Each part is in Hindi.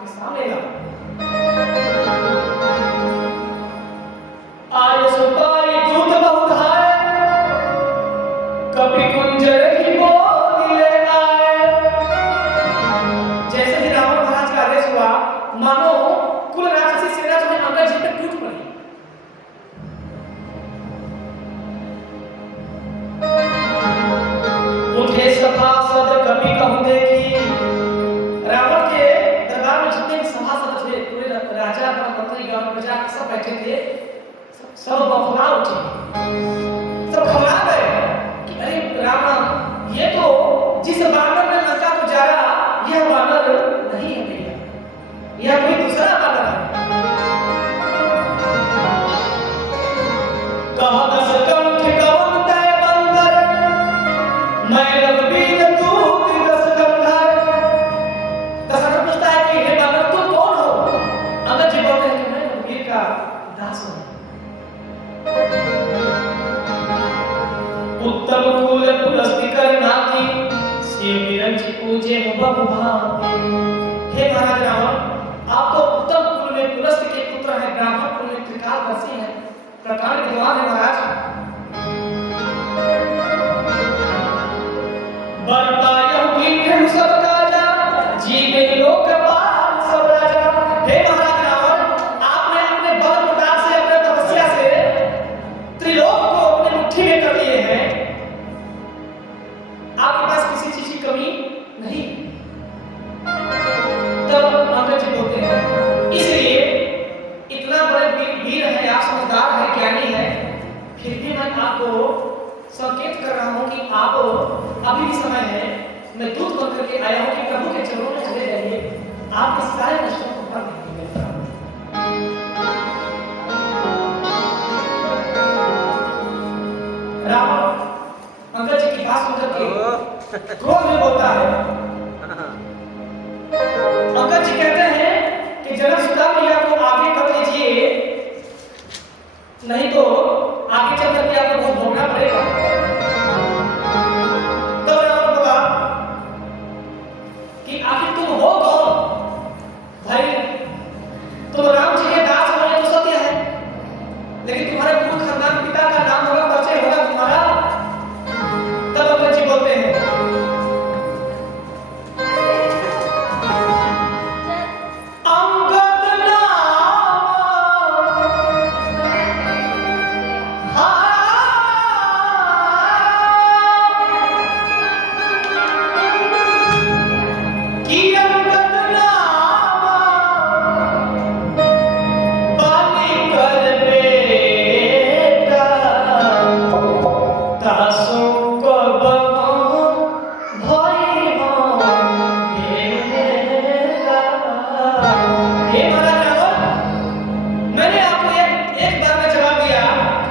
आपके सामने ला। आज सुपारी दूत बहुत है, कभी कुंजर ही बोले आए। जैसे ही रावण महाराज का आदेश हुआ, मानो कुल राक्षसी सेना जो है अंदर जी पे टूट पड़ी। उठे सभासद कभी कहूं देखी, रावण के दरबार में जितने भी सभासद थे, पूरे राजा मंत्री गण प्रजा सब बैठे थे, सब बौखला उठे, सब घबरा गए कि अरे रावण, ये तो जिस बानर ने लंका को जारा, यह बानर नहीं है भैया, यह कोई दूसरा बानर है। कहा दस कंठ कवन तय बंदर, मैं रघुबीर दूत दस कंधर। दशरथ पूछता है कि हे बानर तुम कौन हो? अंगद जी बोलते हैं कि मैं रघुबीर का दास हूं। उत्तम कुल पुलस्तिकर नाती, शिव विरंच पूजे बहु भांति। हे महाराज रावण, आप तो उत्तम कुल में पुलस्त के पुत्र हैं, ब्राह्मण कुल में त्रिकालदर्शी हैं, प्रकांड विद्वान हैं महाराज। बरपायो कीन्हु सब काजा, जीवे लोकपाल सब राजा। हे महाराज रावण, आपने अपने बल प्रताप से, अपने तपस्या से त्रिलोक को अपने मुट्ठी में कर लिए हैं। आपके पास किसी चीज की कमी नहीं। तब अंगद जी बोलते हैं, इसलिए इतना बड़े वीर है आप, समझदार है, ज्ञानी है, फिर भी मैं आपको संकेत कर रहा हूं कि आप अभी भी समय है, मैं दूत बन करके आया हूं कि प्रभु के चरणों में चले जाइए, आपके सारे कष्टों को भर देंगे। रावण अंगद जी की बात सुनकर के क्रोध में बोलता है। अंगद जी कहते हैं कि जनक सुता मैया को आगे कर लीजिए, नहीं तो आगे चल करके आपको बहुत भोगना पड़ेगा। तो रावण बोला कि आखिर तुम हो कौन? भाई तुम राम जी के दास हो, ये तो सत्य है, लेकिन तुम्हारे कुल खानदान पिता का नाम होगा, परिचय होगा तुम्हारा। तब अंगद जी बोलते हैं, अंगद नाम कि अंगद नाम बाली कर बेटा, तासु को बहो भई हो घेरा। हे महाराज रावण, मैंने आपको एक बार में जवाब दिया,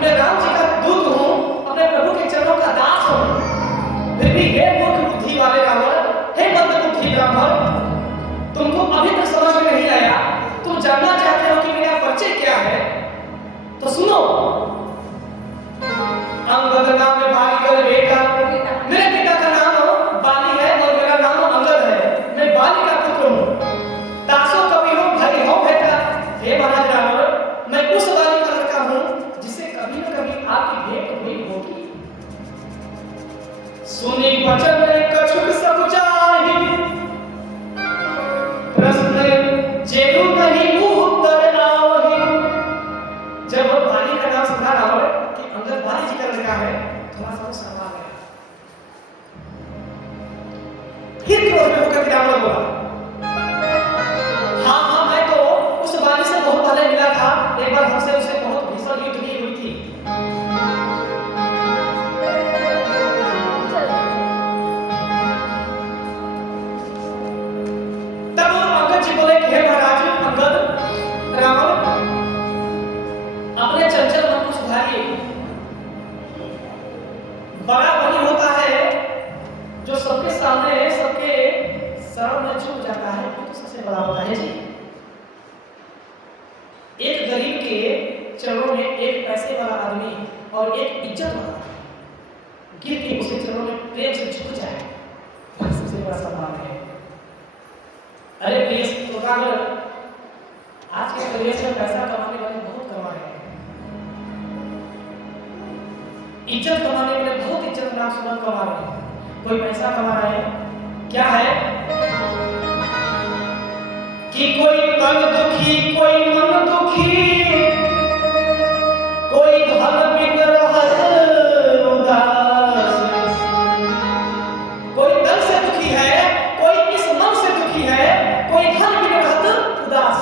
मैं राम जी का दूत हूँ, अपने प्रभु के चरणों का दास हूँ। फिर भी हे मूर्ख बुद्धि वाले रावण, हे मंद बुद्धि ब्राह्मण, तुमको अभी तक समझ में नहीं आया, तुम जानना चाहते हो कि मेरा परिचय क्या है? तो सुनो, अंगद नाम में बाली कर बेटा, मेरे पिता का नाम बाली है और मेरा नाम अंगद है, मैं बाली का पुत्र हूँ। दासो कभी हो भई हो बेटा। हे महाराज रावण, मैं उस बाली का लड़का हूँ जिससे कभी न कभी आपकी भेंट हुई होगी। सुनी वचन कछुक सब जाहि, प्रश्न जेनु नहीं उत्तर आवहि। जब बाली का नाम सुना रावण कि अंगद बाली जी का लड़का है, थोड़ा सा शर्मा गया। फिर क्रोध में होकर रावण बोला, हाँ मैं तो उस बाली से बहुत पहले मिला था, एक बार हमसे उसे बहुत भीषण युद्ध की हुई थी। तब अंगद जी बोले कि हे महाराज अंगद, रावण अपने चंचल मन को सुधारिए। बड़ा वही होता है जो सबके सामने, सबके शरण में झुक जाता है, वो तो सबसे बड़ा होता है जी। एक गरीब के चरणों में एक पैसे वाला आदमी और एक इज्जत वाला गिर के उसके चरणों में प्रेम से झुक जाए, सबसे बड़ा सम्मान है। अरे प्रिय श्रोता सुधागर आज के परिवेश में पैसा कमाने वाले बहुत कमा रहे हैं, इज्जत कमाने वाले बहुत इज्जत नाम सुबह कमा रहे हैं। कोई पैसा कमा रहा है, क्या है कि कोई तन दुखी, कोई मन दुखी, कोई धन बिन रहत उदास। कोई तन से दुखी है, कोई इस मन से दुखी है, कोई धन बिन रहत उदास।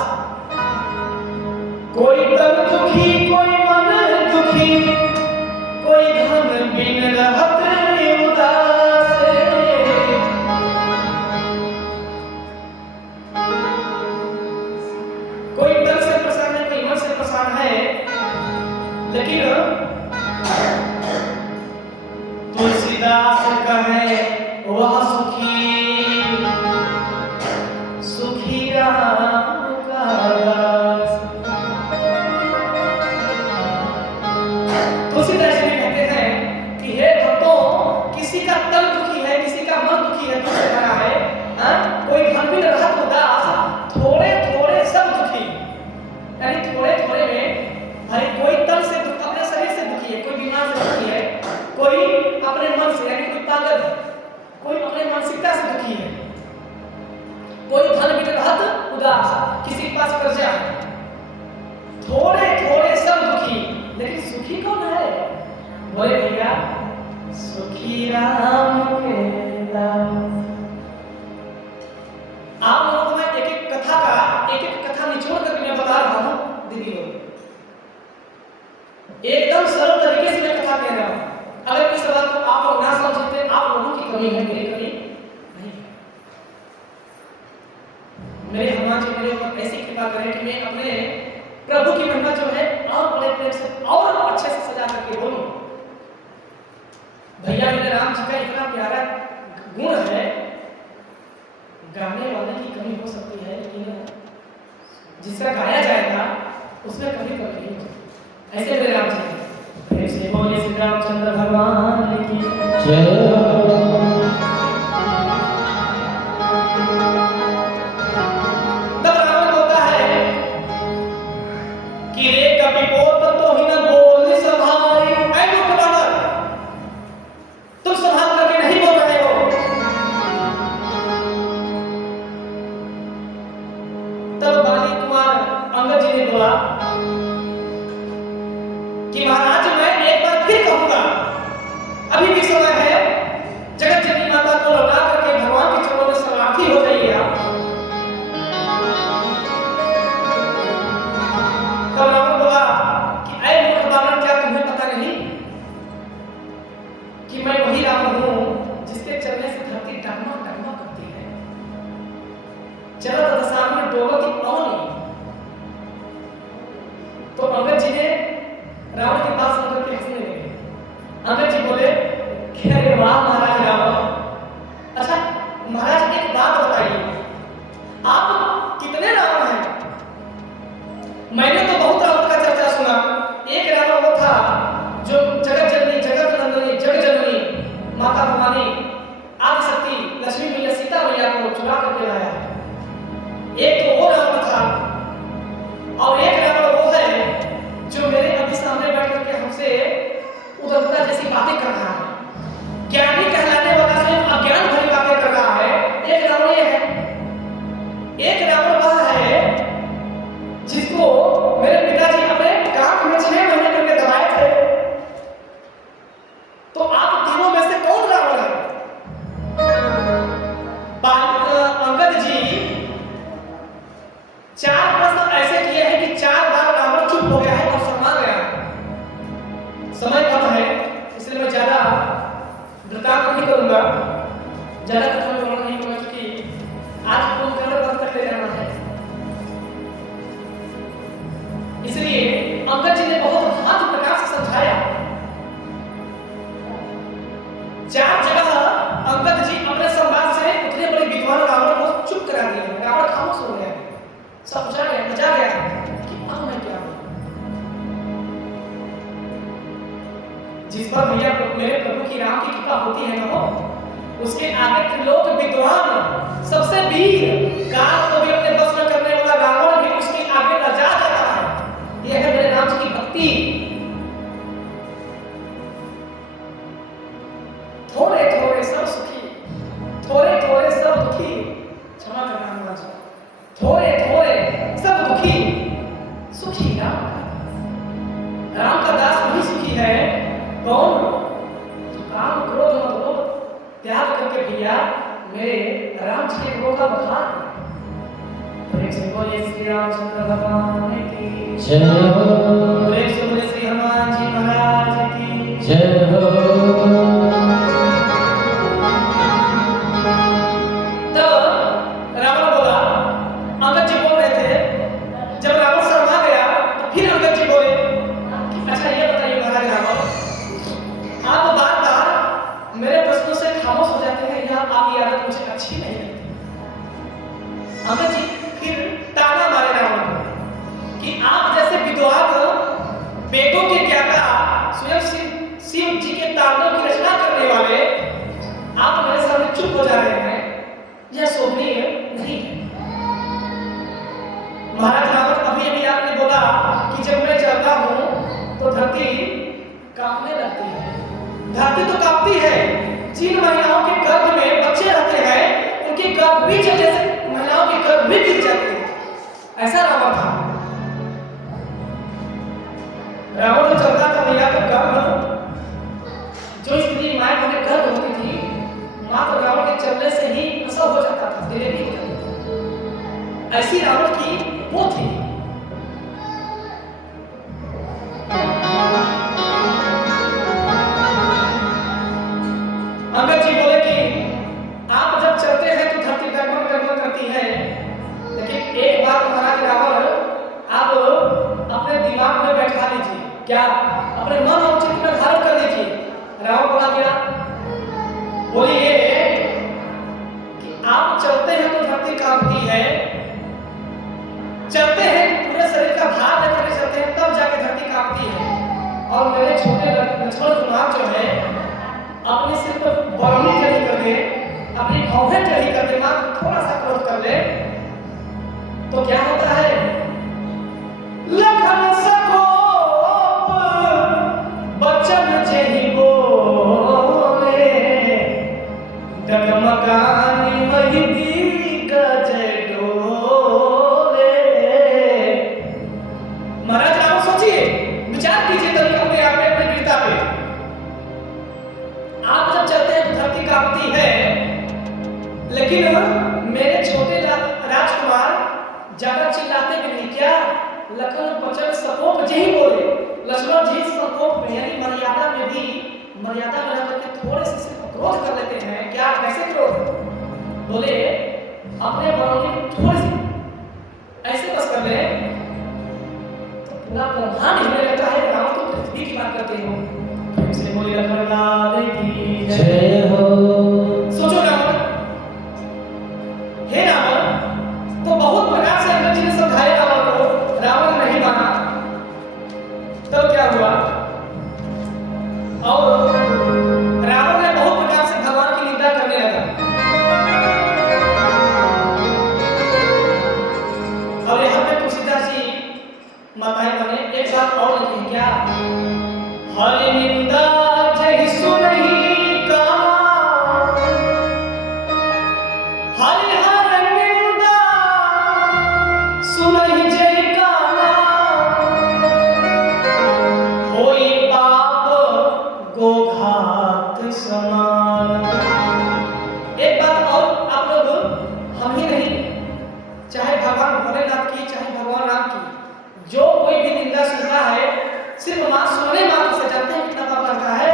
कोई तन दुखी, कोई मन दुखी, कोई धन बिन रहत उदास। कोई तन से परेशान है, कोई मन से परेशान है, लेकिन तुलसीदास कहे वह सुखी, सुखी राम का दास। तुलसीदास जी कहते हैं कि हे भक्तों, किसी का तन दुखी है, किसी का मन दुखी है, दुख से भरा है, कोई धन भी रहत उदास, थोड़े थोड़े सब दुखी। यानी थोड़े थोड़े में भाई कोई तन से दुख, अपने शरीर से दुखी है, कोई बीमार से दुखी है, कोई अपने मन से, यानी कोई पागल है, कोई अपने मानसिकता से दुखी है, कोई धन बिन रहत उदास, किसी के पास कर्जा है। थोड़े थोड़े सब दुखी, लेकिन सुखी कौन है? बोले भैया सुखी राम के दास। आप लोगों को मैं एक एक कथा निचोड़ कर मैं बता रहा हूं दीदी लोग, एकदम सरल तरीके से मैं कथा कह रहा हूं। अगर इस बात को आप लोग ना समझते, आप लोगों की कमी है, मेरी कमी नहीं है। मेरे हनुमान जी मेरे ऊपर ऐसी कृपा करें कि मैं अपने प्रभु की महिमा जो है और बड़े प्रेम से और अच्छे से सजा करके बोलूं। भैया मेरे राम जी का इतना प्यारा गुण है, गाने वाले की कमी हो सकती है, लेकिन जिसका गाया जाएगा उसमें कभी कमी नहीं होती। ऐसे मेरे राम जी प्रेम से बोले श्री रामचंद्र भगवान की जय। तब रावण बोलता है कि रे कपिपोत तो ही न बोल संभाले। ऐ मूर्ख बानर, तुम संभाल करके नहीं बोल रहे हो। तब बाली कुमार अंगद जी ने बोला कि महाराज मैं एक बार फिर कहूंगा, अभी भी समय है, जगत जननी माता को लौटा करके भगवान के चरणों में शरणार्थी हो जाइए आप। तब रावण बोला कि ऐ मूर्ख बानर, क्या तुम्हें पता नहीं कि मैं वही रावण हूं जिसके चलने से धरती डगमग डगमग करती है, चलत दशा में डोलती अवनी। तो अंगद जी ने रावण के पास होकर के हंसने लगे। अंगद जी बोले कि अरे वाह महाराज रावण, अच्छा महाराज एक बात बताइए, आप कितने रावण हैं? मैंने तो बहुत रावण का चर्चा सुना। एक रावण वो था जो जगत जननी, जगत नंदिनी, जग जननी माता भवानी आदिशक्ति लक्ष्मी मैया सीता मैया को चुरा करके लाया। एक तो वो रावण था, और एक रावण वो है जो मेरे अभी सामने बैठ करके हमसे उदंता जैसी बातें कर रहा है, ज्ञानी कहलाने वाला से अज्ञान भरी बातें कर रहा है। एक रावण ये है, एक रावण वह है जिसको मेरे पिताजी अपने कांख में 6 महीने करके दबाए थे। तो आप तीनों में से कौन रावण है? अंगद जी 4 प्रश्न ऐसे किए हैं कि 4 बार रावण चुप हो गया है और शर्मा गया है। समय कम है, इसलिए मैं ज्यादा वृतांत नहीं करूंगा, ज्यादा कथा में वर्णन नहीं करूंगा, क्योंकि आज को कर्म तक ले जाना है। इसलिए अंगद जी ने बहुत भांति प्रकार से समझाया। 4 जगह अंगद जी अपने संवाद से उतने बड़े विद्वान रावण को चुप करा दिया। रावण खामोश हो गया, सब मजा गया कि अब मैं क्या बोलूं। जिस पर भैया मेरे प्रभु की राम की कृपा होती है ना, उसके आगे त्रिलोक विद्वान सबसे वीर काल को भी अपने बस में करने थोड़े थोड़े सब दुखी, सुखी राम का दास। राम का दास वही सुखी है कौन? काम क्रोध मत त्याग करके भैया मेरे राम जी के गुणों का बखान करें। प्रेम से बोलिए श्री रामचंद्र भगवान की जय हो। प्रेम से बोलिए श्री हनुमान जी महाराज की जय हो। अंगद जी फिर ताना मारे रावण को कि आप जैसे विद्वान वेदों के ज्ञाता स्वयं शिव जी के तांडव की रचना करने वाले आप मेरे सामने चुप हो जा रहे हैं, यह शोभनीय नहीं है। महाराज रावण अभी अभी आपने बोला कि जब मैं चलता हूं तो धरती कांपने लगती है। धरती तो कांपती है, जिन महिलाओं के गर्भ में बच्चे रहते हैं उनके गर्भ भी जैसे महिलाओं के गर्भ में गिर जाते हैं, ऐसा रावण था। रावण जो चलता था भैया तो गर्भ, जो स्त्री मां बहने गर्भ होती थी, मात्र रावण के चलने से ही प्रसव हो जाता था, डिलीवरी हो जाती थी। ऐसी रावण की वो थी। अंगद जी बोले कि आप जब चलते हैं तो धरती डगमग डगमग करती है, लेकिन एक बात महाराज रावण आप अपने दिमाग में बैठा लीजिए, क्या अपने मन और चित्त में धारण कर लीजिए। रावण बोला क्या? बोलिए कि आप चलते हैं तो धरती कांपती है, चलते हैं पूरे शरीर का भार लेकर चलते हैं तब जाके धरती कांपती है, और मेरे छोटे लक्ष्मण कुमार जो है अपने सिर पर बरौनी टेढ़ी कर दे, अपनी भौहें टेढ़ी कर दे, थोड़ा सा क्रोध कर ले तो क्या होता है? लखन सकोप बचन जेहि बोले, डगमगानी महिदी गजे डोले। महाराज रावण सोचिए, विचार कीजिए तभी अपने आप में अपनी वीरता पे। आप जब चलते हैं तो धरती कांपती है, लेकिन मेरे छोटे राजकुमार ज्यादा चिल्लाते भी नहीं, क्या? लखन बचन सकोप जेहि बोले। लक्ष्मण जी सकोप में यानी मर्यादा में भी मर्यादा में रहकर के थोड़े से सिर्फ क्रोध कर लेते हैं। क्या? कैसे क्रोध? बोले अपने बरौनी थोड़ी सी ऐसे बस कर ले तो पूरा ब्रह्मांड हिलने लगता है। राम तो पृथ्वी की बात करते हो। फिर से बोले लखन लाल की जय हो। सोचो रावण, हे रावण, तो बहुत प्रकार से अंगद जी ने समझाया रावण को, रावण नहीं माना। तब क्या हुआ? और रावण ने बहुत प्रकार से भगवान की निंदा करने लगा। और यहाँ पे तुलसीदास जी माताएं बने एक साथ और लिखी है, क्या? हरि निंदा जहि सुनहि कामा, हरि हर निंदा सुनहि जय कामा, होई पाप गोघात समान। एक बात और आप लोग, हम ही नहीं, चाहे भगवान भोलेनाथ की चाहे भगवान राम की, जो कोई भी निंदा सुनता है सिर्फ मां सुनने मात्र से जानते हैं कितना पाप लगता है।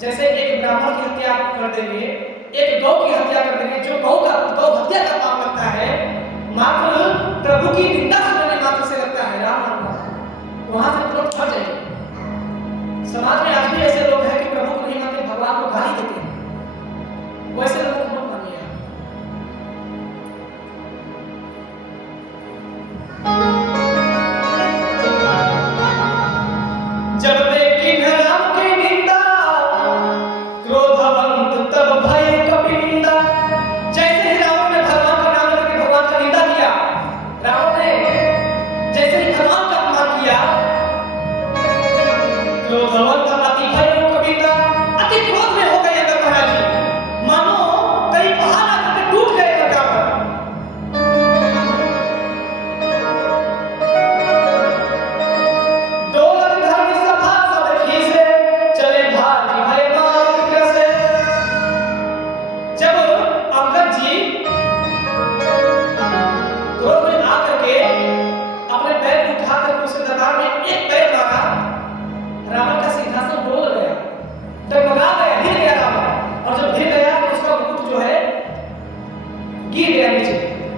जैसे एक ब्राह्मण की हत्या कर देंगे, एक गौ की हत्या कर देंगे, जो गौ हत्या का पाप लगता है, मात्र प्रभु की निंदा सुनने मात्र से लगता है। राम नाम वहां से तुरंत फट जाएंगे। समाज में आज भी ऐसे लोग हैं कि प्रभु को नहीं मानते, भगवान को गाली देते हैं। वैसे लोगों को मत मानिए। जब देखी राम की निंदा क्रोधवंत तब भय कपिंदा। जैसे ही रावण ने भगवान का नाम लेकर भगवान का निंदा किया, रावण ने जैसे ही भगवान का अपमान किया, क्रोधवंत अति भय कपिंदा, अति क्रोध में हो गए अगर महाराज जी। मानो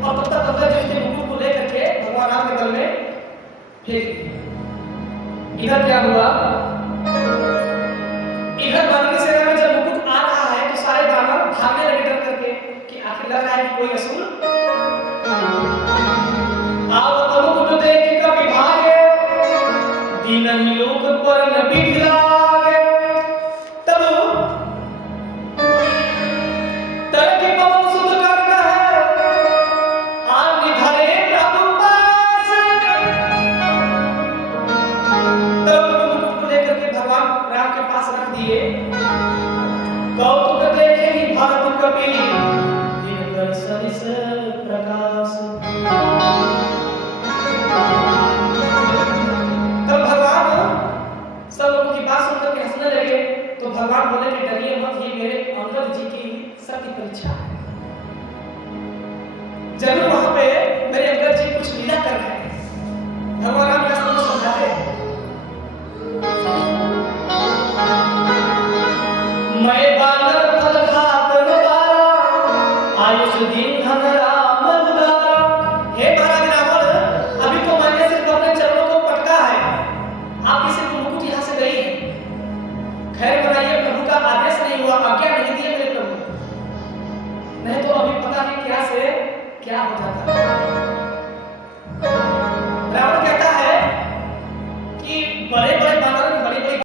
और तब तक अंदर जो उसके मुकुट को लेकर के भगवान राम के गल में फेंक दिए। इधर क्या हुआ, इधर वानर सेना में जब मुकुट आ रहा है तो सारे वानर भागने लगे डर करके कि आखिर लग रहा है कि कोई असुर आवत मुकुट देख कपि भागे, दीनहि लोक पर न बिखलागे। तब तरक पवन सुत कर कहे, आन निधरे प्रभु पास। तब मुकुट को लेकर के भगवान राम के पास रख दिए। कौतुक देखे ही भरत कपि, दिनकर सरिस प्रकाश। तब भगवान सब लोगों की बात सुनकर के हंसने लगे। तो भगवान बोले कि डरिए मत, ये मेरे अंगद जी की सत्य परीक्षा है। जरूर वहां पे मेरे अंगद जी कुछ लीला कर रहे हैं। भगवान राम का सबको समझाते हैं, मैं बानर फल खात नवारा, आयुष दिन धन राम दुलारा। हे महाराज रावण, अभी तो मैंने सिर्फ अपने चरणों को पटका है, आप इसे मुकुट यहाँ से गई है। खैर बनाइए, प्रभु का आदेश नहीं हुआ, आज्ञा नहीं दी मेरे प्रभु, नहीं तो अभी पता नहीं क्या से क्या हो जाता है। रावण कहता है कि बड़े बड़े